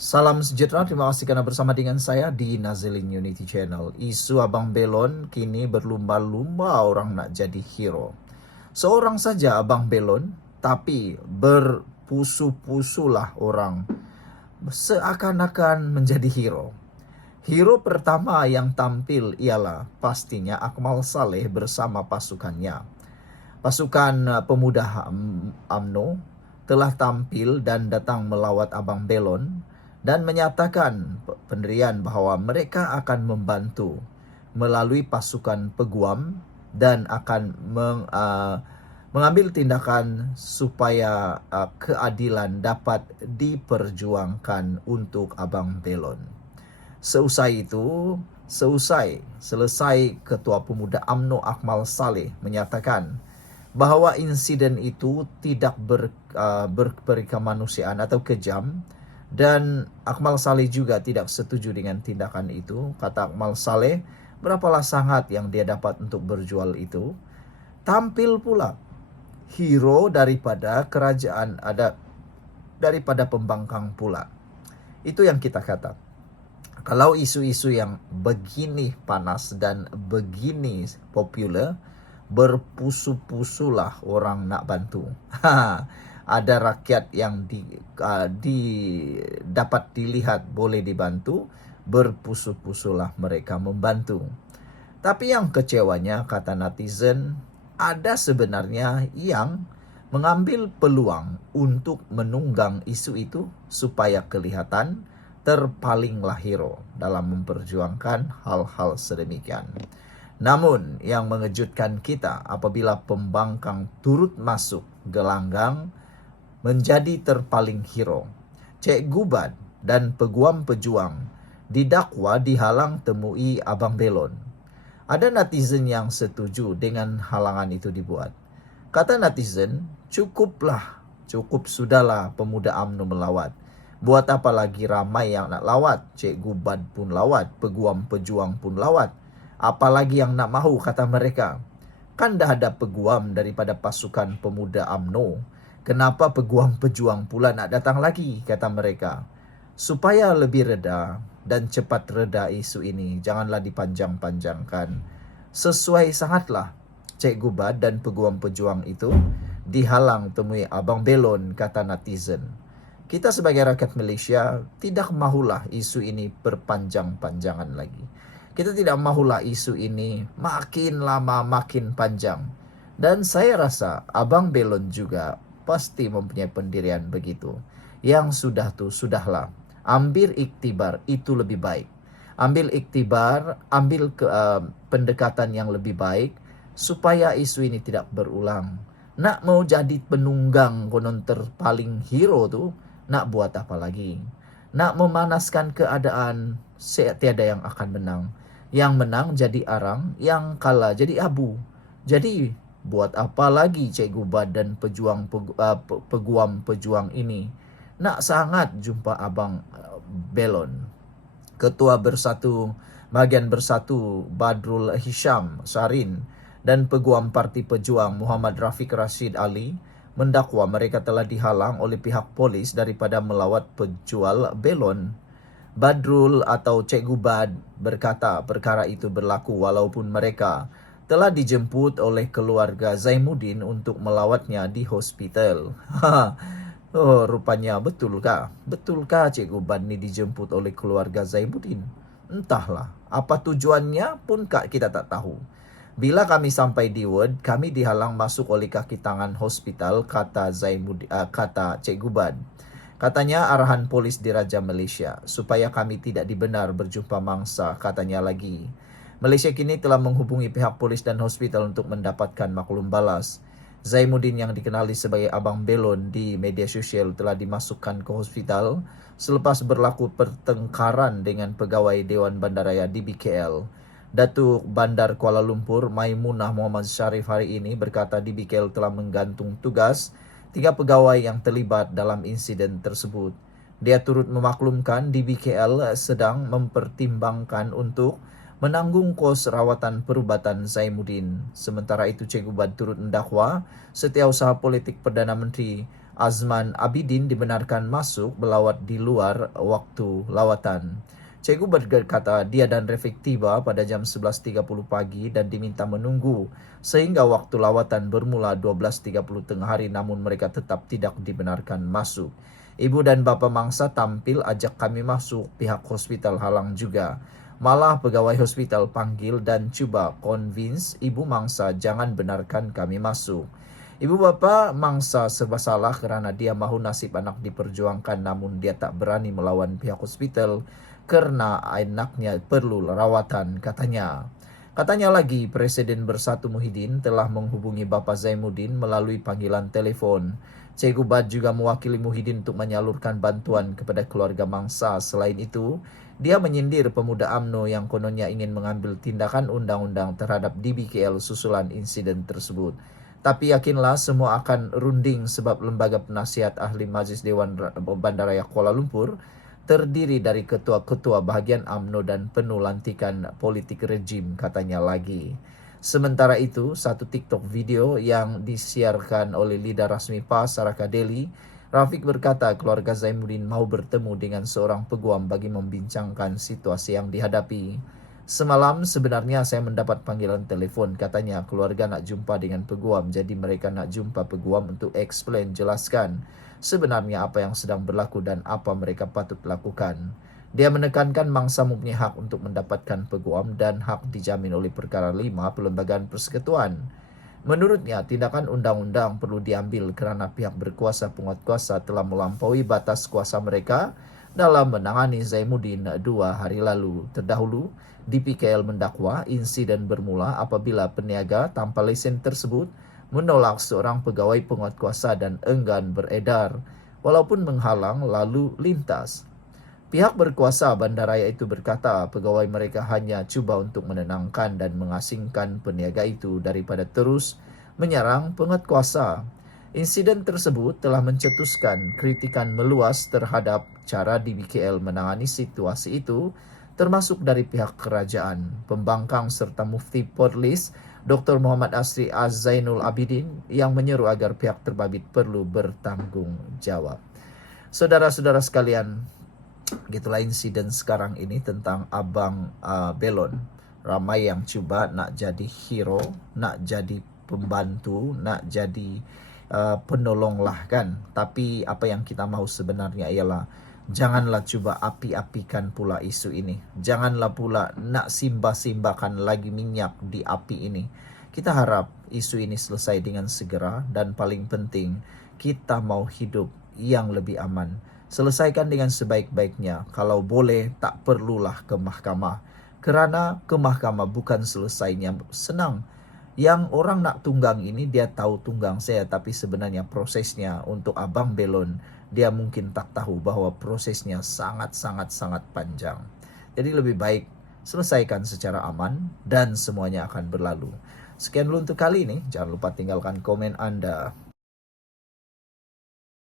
Salam sejahtera, terima kasih karena bersama dengan saya di Nazilin Unity Channel. Isu Abang Belon kini berlumba-lumba orang nak jadi hero. Seorang saja Abang Belon, tapi berpusu-pusulah orang seakan-akan menjadi hero. Hero pertama yang tampil ialah pastinya Akmal Saleh bersama pasukannya. Pasukan pemuda UMNO telah tampil dan datang melawat Abang Belon dan menyatakan pendirian bahwa mereka akan membantu melalui pasukan peguam dan akan mengambil tindakan supaya keadilan dapat diperjuangkan untuk Abang Belon. Selesai Ketua Pemuda UMNO Akmal Saleh menyatakan bahwa insiden itu tidak berkemanusiaan atau kejam, dan Akmal Saleh juga tidak setuju dengan tindakan itu. Kata Akmal Saleh, berapalah sangat yang dia dapat untuk berjual itu. Tampil pula hero daripada kerajaan, daripada pembangkang pula. Itu yang kita kata. Kalau isu-isu yang begini panas dan begini popular, berpusu-pusulah orang nak bantu. Ada rakyat yang dapat dilihat boleh dibantu, berpusu-pusulah mereka membantu. Tapi yang kecewanya, kata netizen, ada sebenarnya yang mengambil peluang untuk menunggang isu itu supaya kelihatan terpalinglah hero dalam memperjuangkan hal-hal sedemikian. Namun yang mengejutkan kita apabila pembangkang turut masuk gelanggang menjadi terpaling hero. Cik Gubad dan peguam pejuang didakwa dihalang temui Abang Belon. Ada netizen yang setuju dengan halangan itu dibuat. Kata netizen, cukup sudahlah pemuda UMNO melawat. Buat apa lagi ramai yang nak lawat? Cik Gubad pun lawat, peguam pejuang pun lawat. Apalagi yang nak mahu, kata mereka. Kan dah ada peguam daripada pasukan pemuda UMNO. Kenapa peguam pejuang pula nak datang lagi, kata mereka. Supaya lebih reda dan cepat reda isu ini, janganlah dipanjang-panjangkan. Sesuai sangatlah Cik Gubad dan peguam pejuang itu dihalang temui Abang Belon, kata netizen. Kita sebagai rakyat Malaysia tidak mahulah isu ini berpanjang-panjangan lagi. Kita tidak mahulah isu ini makin lama makin panjang. Dan saya rasa Abang Belon juga pasti mempunyai pendirian begitu. Yang sudah tu sudahlah. Ambil iktibar, itu lebih baik. Ambil iktibar, ambil pendekatan yang lebih baik supaya isu ini tidak berulang. Nak mau jadi penunggang konon terpaling hero tu, nak buat apa lagi? Nak memanaskan keadaan, tiada yang akan menang. Yang menang jadi arang, yang kalah jadi abu. Jadi buat apa lagi Cik Gubad dan peguam pejuang ini? Nak sangat jumpa Abang Belon. Ketua Bersatu, Bahagian Bersatu Badrul Hisham Sarin dan peguam Parti Pejuang Muhammad Rafiq Rashid Ali mendakwa mereka telah dihalang oleh pihak polis daripada melawat penjual Belon. Badrul atau Cik Gubad berkata perkara itu berlaku walaupun mereka telah dijemput oleh keluarga Zaimuddin untuk melawatnya di hospital. Oh, rupanya betulkah? Betulkah Cik Gubad ni dijemput oleh keluarga Zaimuddin? Entahlah, apa tujuannya pun kita tak tahu. Bila kami sampai di ward, kami dihalang masuk oleh kaki tangan hospital, kata Cik Gubad. Katanya arahan polis diraja Malaysia supaya kami tidak dibenar berjumpa mangsa, katanya lagi. Malaysia kini telah menghubungi pihak polis dan hospital untuk mendapatkan maklum balas. Zaimuddin yang dikenali sebagai Abang Belon di media sosial telah dimasukkan ke hospital selepas berlaku pertengkaran dengan pegawai Dewan Bandaraya di BKL. Datuk Bandar Kuala Lumpur Maimunah Muhammad Sharif hari ini berkata di BKL telah menggantung tugas 3 pegawai yang terlibat dalam insiden tersebut. Dia turut memaklumkan di BKL sedang mempertimbangkan untuk menanggung kos rawatan perubatan Zaimuddin. Sementara itu Cik Gubad turut mendakwa Setiausaha Politik Perdana Menteri Azman Abidin dibenarkan masuk melawat di luar waktu lawatan. Cikgu berkata dia dan Rafiq tiba pada jam 11.30 pagi dan diminta menunggu sehingga waktu lawatan bermula 12.30 tengah hari, namun mereka tetap tidak dibenarkan masuk. Ibu dan bapa mangsa tampil ajak kami masuk, pihak hospital halang juga. Malah pegawai hospital panggil dan cuba convince ibu mangsa jangan benarkan kami masuk. Ibu bapa mangsa serba salah kerana dia mahu nasib anak diperjuangkan, namun dia tak berani melawan pihak hospital kerana anaknya perlu rawatan, katanya. Katanya lagi, Presiden Bersatu Muhyiddin telah menghubungi Bapa Zaimuddin melalui panggilan telefon. Cikgu Bad juga mewakili Muhyiddin untuk menyalurkan bantuan kepada keluarga mangsa. Selain itu, dia menyindir pemuda UMNO yang kononnya ingin mengambil tindakan undang-undang terhadap DBKL susulan insiden tersebut. Tapi yakinlah semua akan runding sebab Lembaga Penasihat Ahli Majlis Dewan Bandaraya Kuala Lumpur terdiri dari ketua-ketua bahagian UMNO dan penuh lantikan politik rejim, katanya lagi. Sementara itu, satu TikTok video yang disiarkan oleh lider rasmi PAS, Saraka Deli, Rafiq berkata keluarga Zaimuddin mau bertemu dengan seorang peguam bagi membincangkan situasi yang dihadapi. Semalam sebenarnya saya mendapat panggilan telefon, katanya keluarga nak jumpa dengan peguam, jadi mereka nak jumpa peguam untuk explain, jelaskan sebenarnya apa yang sedang berlaku dan apa mereka patut lakukan. Dia menekankan mangsa mempunyai hak untuk mendapatkan peguam dan hak dijamin oleh perkara 5 Perlembagaan Persekutuan. Menurutnya, tindakan undang-undang perlu diambil kerana pihak berkuasa penguatkuasa telah melampaui batas kuasa mereka dalam menangani Zaimuddin 2 hari lalu. Terdahulu, DPKL mendakwa insiden bermula apabila peniaga tanpa lesen tersebut menolak seorang pegawai penguatkuasa dan enggan beredar, walaupun menghalang lalu lintas. Pihak berkuasa bandaraya itu berkata pegawai mereka hanya cuba untuk menenangkan dan mengasingkan peniaga itu daripada terus menyerang penguatkuasa. Insiden tersebut telah mencetuskan kritikan meluas terhadap cara DBKL menangani situasi itu, termasuk dari pihak kerajaan, pembangkang serta Mufti Portlis Dr. Muhammad Asri Az-Zainul Abidin yang menyeru agar pihak terbabit perlu bertanggung jawab. Saudara-saudara sekalian, gitulah insiden sekarang ini tentang Abang Belon. Ramai yang cuba nak jadi hero, nak jadi pembantu, nak jadi penolong lah kan. Tapi apa yang kita mahu sebenarnya ialah janganlah cuba api-apikan pula isu ini. Janganlah pula nak simbah-simbahkan lagi minyak di api ini. Kita harap isu ini selesai dengan segera dan paling penting kita mau hidup yang lebih aman. Selesaikan dengan sebaik-baiknya. Kalau boleh tak perlulah ke mahkamah. Kerana ke mahkamah bukan selesainya senang. Yang orang nak tunggang ini dia tahu tunggang saya, tapi sebenarnya prosesnya untuk Abang Belon dia mungkin tak tahu bahwa prosesnya sangat panjang. Jadi lebih baik selesaikan secara aman dan semuanya akan berlalu. Sekian dulu untuk kali ini. Jangan lupa tinggalkan komen Anda.